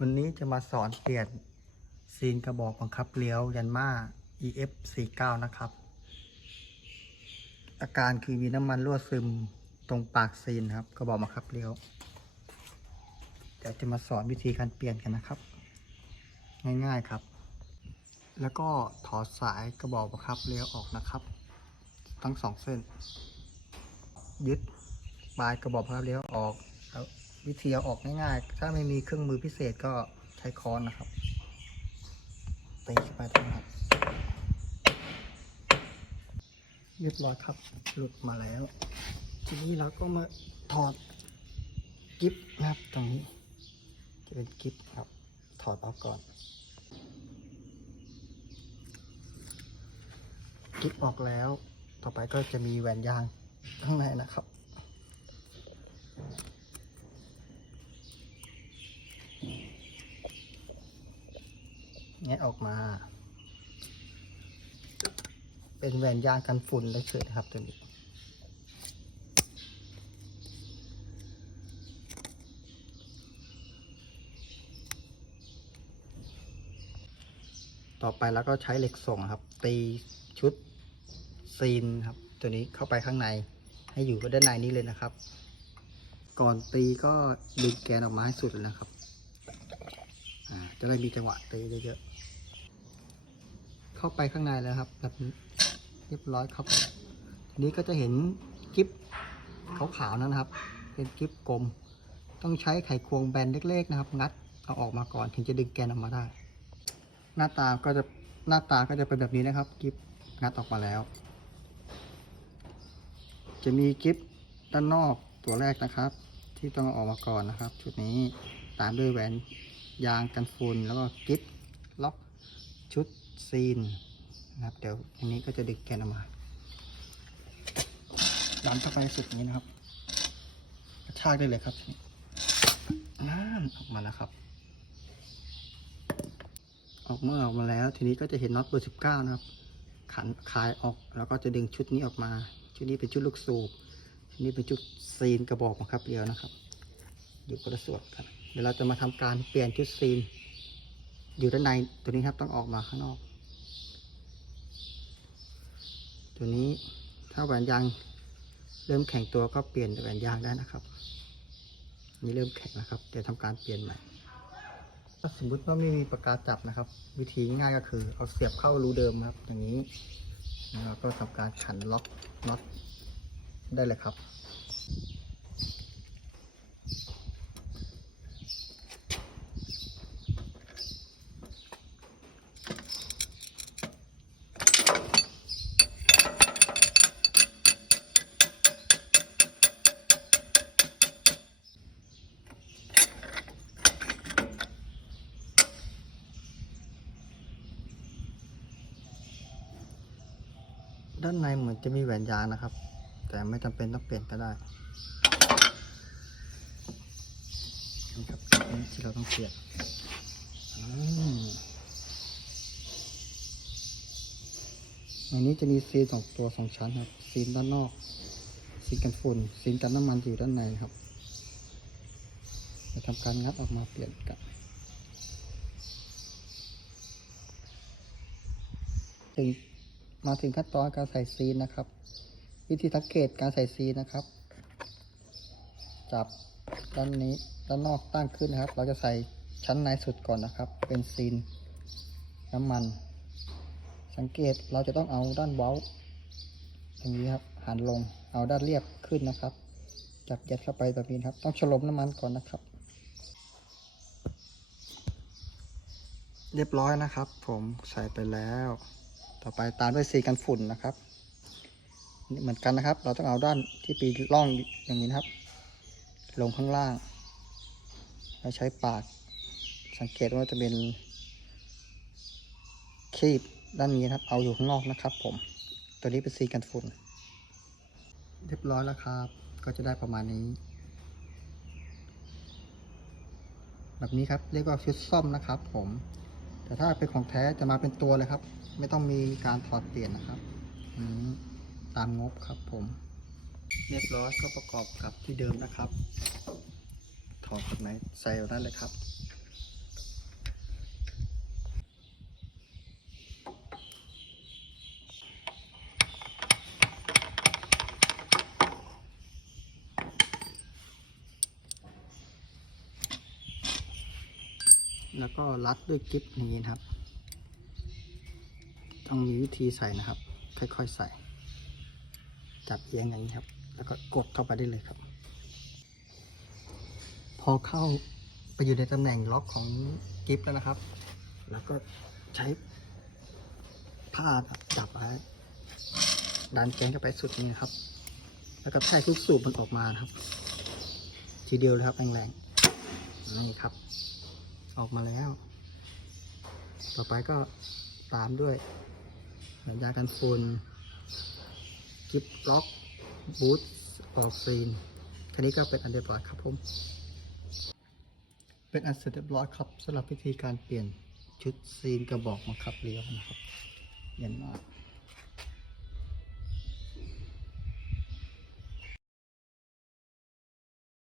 วันนี้จะมาสอนเปลี่ยนซีนกระบอกบังคับเลี้ยวยันมา EF 49 นะครับ อาการคือมีน้ำมันรั่วซึมตรงปากซีนครับ กระบอกบังคับเลี้ยว เดี๋ยวจะมาสอนวิธีการเปลี่ยนกันนะครับ ง่ายๆครับ แล้วก็ถอดสายกระบอกบังคับเลี้ยวออกนะครับ ทั้งสองเส้น ยึดปลายกระบอกบังคับเลี้ยวออกแล้ว วิธีเอาออกง่ายๆ ถ้าไม่มีเครื่องมือพิเศษก็ใช้ค้อนนะครับตีเข้าไปตรงนั้นเรียบร้อยครับ หลุดมาแล้ว ทีนี้เราก็มาถอดกิฟนะครับตรงนี้จะเป็นกิฟครับ ถอดออกก่อน กิฟออกแล้ว ต่อไปก็จะมีแหวนยางข้างในนะครับ แงะออกมา เป็นแหวนยางกันฝุ่นเฉยๆครับตัวนี้ต่อไปแล้วก็ใช้เหล็กส่งครับ ตีชุดซีนครับ ตัวนี้เข้าไปข้างใน ให้อยู่ด้านในนี้เลยนะครับ ก่อนตีก็ดึงแกนออกมาให้สุดเลยนะครับจะได้มีจังหวะตีเยอะๆ เข้าไปข้างในแล้วครับ แบบนี้เรียบร้อยครับทีนี้ก็จะเห็นกิ๊บขาวๆนั่นนะครับ เป็นกิ๊บกลม ต้องใช้ไขควงแบนเล็กๆนะครับ งัดเอาออกมาก่อนถึงจะดึงแกนออกมาได้ หน้าตาก็จะหน้าตาก็จะเป็นแบบนี้นะครับกิ๊บงัดออกมาแล้ว จะมีกิ๊บด้านนอกตัวแรกนะครับ ที่ต้องอออกมาก่อนนะครับ ชุดนี้ตามด้วยแหวนยางกันฝุ่นแล้วก็กิ๊บล็อกชุด ซีนนะครับเดี๋ยวอันนี้ก็จะดึงแกนออกมาดันเข้าไปสุดอย่างนี้นะครับกระชากได้เลยครับนั่นออกมาแล้วครับ ออกเมื่อออกมาแล้ว ทีนี้ก็จะเห็นน็อตเบอร์สิบเก้านะครับ ขันคลายออกแล้วก็จะดึงชุดนี้ออกมา ชุดนี้เป็นชุดลูกสูบชุดนี้เป็นชุดซีนกระบอกบังคับเรือนะครับอยู่คนละส่วนกันเดี๋ยวเราจะมาทำการเปลี่ยนชุดซีน อยู่ด้านในตัวนี้ครับต้องออกมาข้างนอก ตัวนี้ถ้าแหวนยางเริ่มแข็งตัวก็เปลี่ยนแหวนยางได้นะครับ นี่เริ่มแข็งนะครับเดี๋ยวทำการเปลี่ยนใหม่ถ้าสมมติว่าไม่มีปากกาจับนะครับ วิธีง่ายก็คือเอาเสียบเข้ารูเดิมครับ อย่างนี้แล้วก็ทำการขันล็อกน็อตได้เลยครับ ด้านในเหมือนจะมีแหวนยางนะครับ แต่ไม่จำเป็นต้องเปลี่ยนก็ได้นี่ครับอันนี้ที่เราต้องเปลี่ยนอันนี้จะมีซีนสองตัวสองชั้นครับ ซีนด้านนอก ซีนกันฝุ่น ซีนกันน้ำมันอยู่ด้านในครับ จะทำการงัดออกมาเปลี่ยนกันถึง มาถึงขั้นตอนการใส่ซีนนะครับ วิธีสังเกตการใส่ซีนนะครับ จับด้านนี้ด้านนอกตั้งขึ้นนะครับ เราจะใส่ชั้นในสุดก่อนนะครับ เป็นซีนน้ำมัน สังเกตเราจะต้องเอาด้านเว้าอย่างนี้ครับหันลงเอาด้านเรียบขึ้นนะครับ จับยัดเข้าไปแบบนี้ครับ ต้องฉลมน้ำมันก่อนนะครับ เรียบร้อยนะครับ ผมใส่ไปแล้ว ต่อไปตามด้วยสีกันฝุ่นนะครับนี่เหมือนกันนะครับ เราต้องเอาด้านที่ปีร่องอย่างนี้นะครับ ลงข้างล่างแล้วใช้ปากสังเกตว่าจะเป็นคีบด้านนี้นครับ เอาอยู่ข้างนอกนะครับ ผม ตัวนี้เป็นสีกันฝุ่น เรียบร้อยแล้วครับ ก็จะได้ประมาณนี้ แบบนี้ครับ เรียกว่าชุดซ่อมนะครับ ผม แต่ถ้าเป็นของแท้จะมาเป็นตัวเลยครับ ไม่ต้องมีการถอดเปลี่ยนนะครับตามงบครับผม เรียบร้อยก็ประกอบกับที่เดิมนะครับ ถอดจากไหนใส่นั้นเลยครับแล้วก็รัดด้วยกิ๊บนี้ครับ ต้องมีวิธีใส่นะครับ ค่อยๆใส่ จับเอียงอย่างนี้ครับ แล้วก็กดเข้าไปได้เลยครับ พอเข้าไปอยู่ในตำแหน่งล็อกของกิฟต์แล้วนะครับ แล้วก็ใช้ผ้าจับไว้ดันแกนเข้าไปสุดนี้นครับ แล้วก็แทกลูกสูบมันออกมาครับ ทีเดียวเลยครับแรงๆนี่ครับ ออกมาแล้ว ต่อไปก็ตามด้วย ยากันฝุ่นกิฟล็อกบูทออกซีนคันนี้ก็เป็นอันเรียบร้อยครับผม เป็นอันเสร็จเรียบร้อยครับสำหรับวิธีการเปลี่ยนชุดซีนกระบอกมาขับเลี้ยวนะครับเย็นมาก